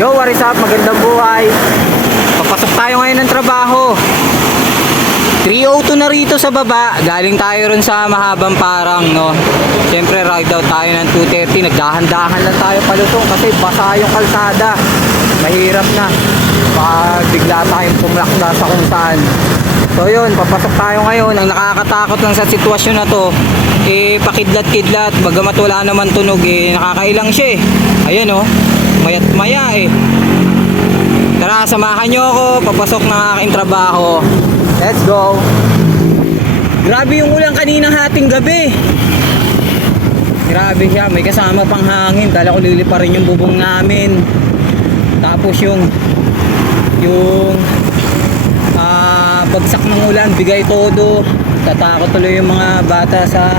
Yo, what is up? Magandang buhay. Papasok tayo ngayon ng trabaho. 3:02 na rito sa baba. Galing tayo ron sa Mahabang Parang, no. Siyempre ride out tayo ng 2:30. Nagdahan-dahan lang tayo palutong kasi basa yung kalsada. Mahirap na. Baka bigla tayong pumlakda sa kung saan. So yun, papasok tayo ngayon. Ang nakakatakot lang sa sitwasyon na to, pakidlat-kidlat, bagamat wala naman tunog, nakakailang siya Ayan mayat maya Tara, samahan nyo ako, papasok ng aking trabaho. Let's go. Grabe yung ulan kaninang hating gabi. Grabe siya, may kasama pang hangin. Dala ko lilipa rin yung bubong namin. Tapos yung bagsak ng ulan, bigay todo. Tatakot tuloy yung mga bata sa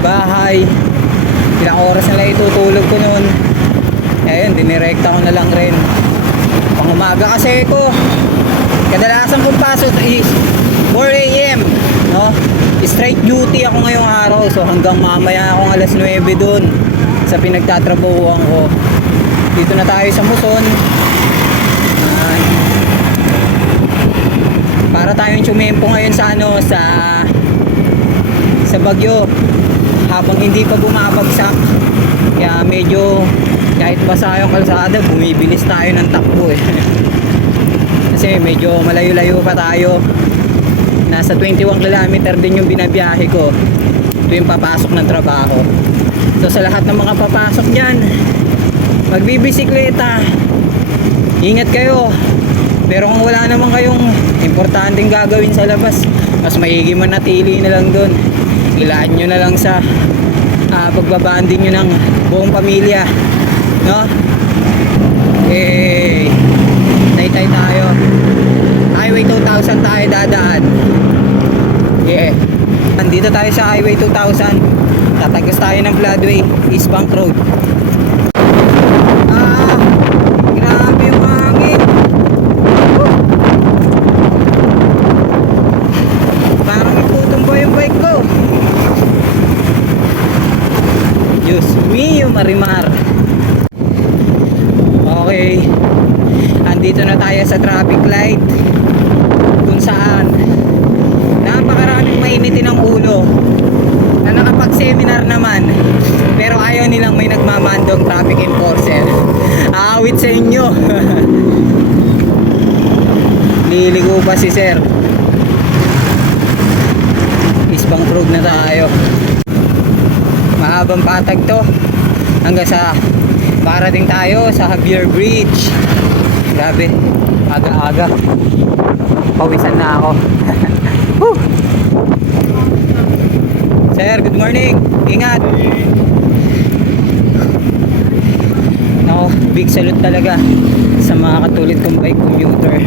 bahay. Ilang oras na lang itutulog ko noon. Ayun, dinirekta ko na lang rin. Pang umaga kasi ko, kadalasan kong pasok is 4 AM, no? Straight duty ako ngayong araw. So hanggang mamaya akong alas 9 dun sa pinagtatrabahuan ko. Dito na tayo sa Muson. Para tayong tsumempo ngayon sa sa bagyo habang hindi pa bumabagsak. Kaya medyo kahit basa yung kalsada, bumibilis tayo ng takbo kasi medyo malayo-layo pa tayo. Nasa 21 kilometer din yung binabiyahe ko tuwing papasok ng trabaho. So sa lahat ng mga papasok dyan, magbibisikleta, ingat kayo. Pero kung wala naman kayong importanteng gagawin sa labas, mas maigi manatili na lang doon. Ilaan nyo na lang sa pagbabanding nyo ng buong pamilya, no? Taytay tayo. Highway 2000 tayo dadaan. Nandito tayo sa Highway 2000. Tatagos tayo ng Floodway, East Bank Road. Grabe yung hangin. Parang itutumbo yung bike ko. Diyos mio, Marimar. Okay, andito na tayo sa traffic light kung saan napakaraming mainitin ng ulo na nakapag-seminar naman, pero ayaw nilang may nagmamandong traffic enforcer. Awit sa inyo. Liligo pa si sir. Isbang road na tayo. Mahabang patag to hanggang sa parating tayo sa Javier Bridge. Grabe, aga-aga pawisan na ako. Sir, good morning. Ingat. No, big salute talaga sa mga katulad kong bike commuter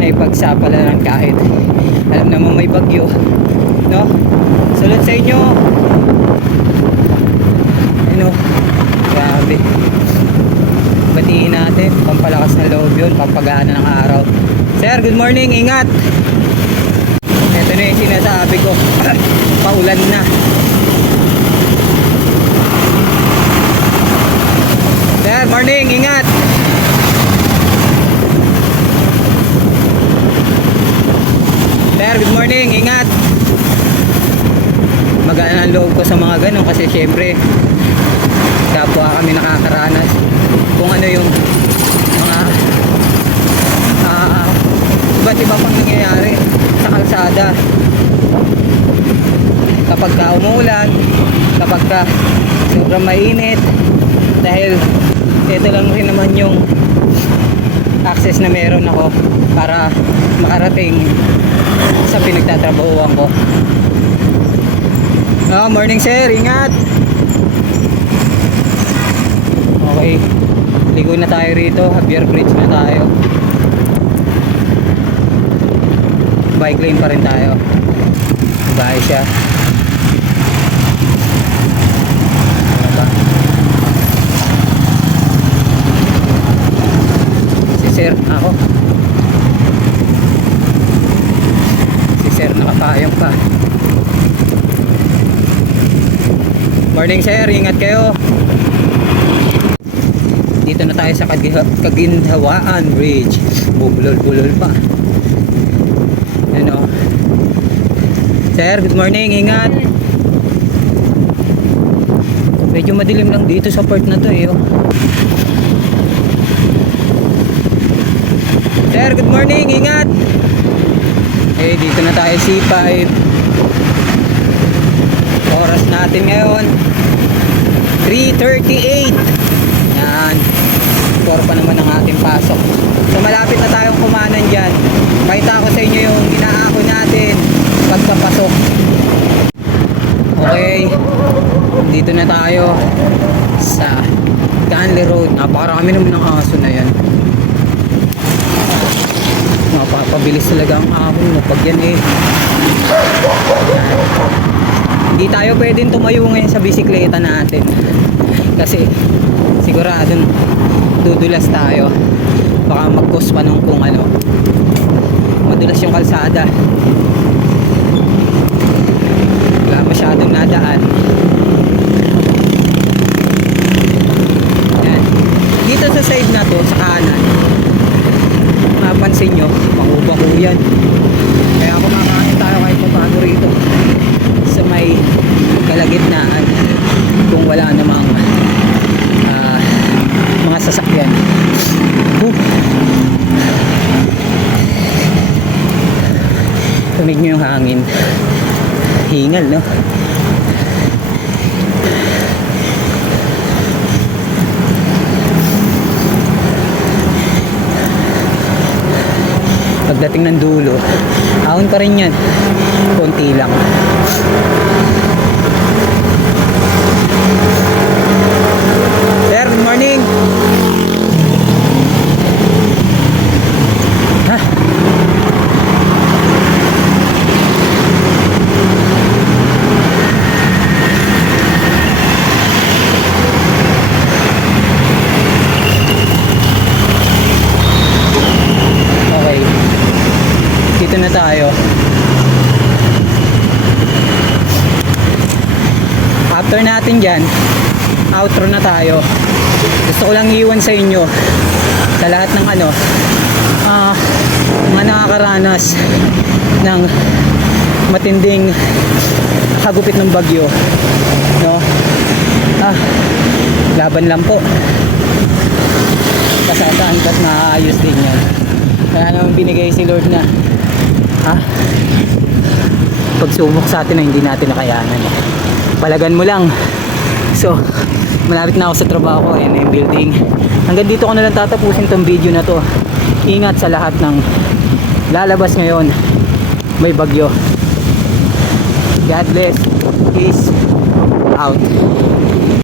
na ipagsapalaran kahit alam naman may bagyo, no? Salute sa inyo. Grabe. Batiin natin, pampalakas ng loob yun, pampagana ng araw. Sir, good morning, ingat. Ito na yung sinasabi ko. Paulan na. Sir, morning, ingat. Sir, good morning, ingat. Magana ang loob ko sa mga ganun kasi syempre kapwa kami nakakaranas kung ano yung mga iba't iba pang nangyayari sa kalsada kapag ka umuulan, kapag ka sobrang mainit, dahil ito lang rin naman yung access na meron ako para makarating sa pinagtatrabahuan ko. Morning sir, ingat. Okay, ligo na tayo rito. Javier Bridge na tayo. Bike lane pa rin tayo. Bahay siya. Si sir, ako. Si sir nakapayong pa. Morning sir, ingat kayo. Dito na tayo sa Kaginhawaan Bridge. Bubulol-bulol pa. Ano? Sir, good morning. Ingat. Medyo madilim lang dito sa part na to eh. Oh. Sir, good morning. Ingat. Eh, dito na tayo C5. Oras natin ngayon 3:38. Yan. 4 pa naman ang ating pasok. So malapit na tayong kumanan dyan. Pakita ko sa inyo yung inaako natin pagpapasok. Okay. Dito na tayo sa Ganley Road. Napakarami naman ng aso na yan. Mapapabilis talaga ang ahon mo pag yan eh. Hindi tayo pwedeng tumayo ngayon sa bisikleta natin. Kasi siguradong dudulas tayo. Baka mag-cause pa nung kung ano. Madulas yung kalsada. Wala masyadong nadaan. Yan. Dito sa side na to, sa kanan, mapansin nyo, makubaho yan. Kaya kumakain tayo kahit paano rito sa may kalagitnaan kung wala namang mga sasakyan. Tumig nyo yung hangin. Hingal, no? Pagdating ng dulo, ahon pa rin yan. Konti lang. Sir, good morning. Ha? Okay. Dito na tayo. After natin dyan, outro na tayo. Gusto ko lang iwan sa inyo sa lahat ng ano, mga nakakaranas ng matinding hagupit ng bagyo, no? Laban lang po. Kasasaan ka't maayos din yan. Kaya naman binigay si Lord na pagsumok sa atin na hindi natin nakayanan. Palagan mo lang. So, malapit na ako sa trabaho ko. Ayan na yung building. Hanggang dito ko na lang tatapusin tong video na to. Ingat sa lahat ng lalabas ngayon. May bagyo. God bless. Peace out.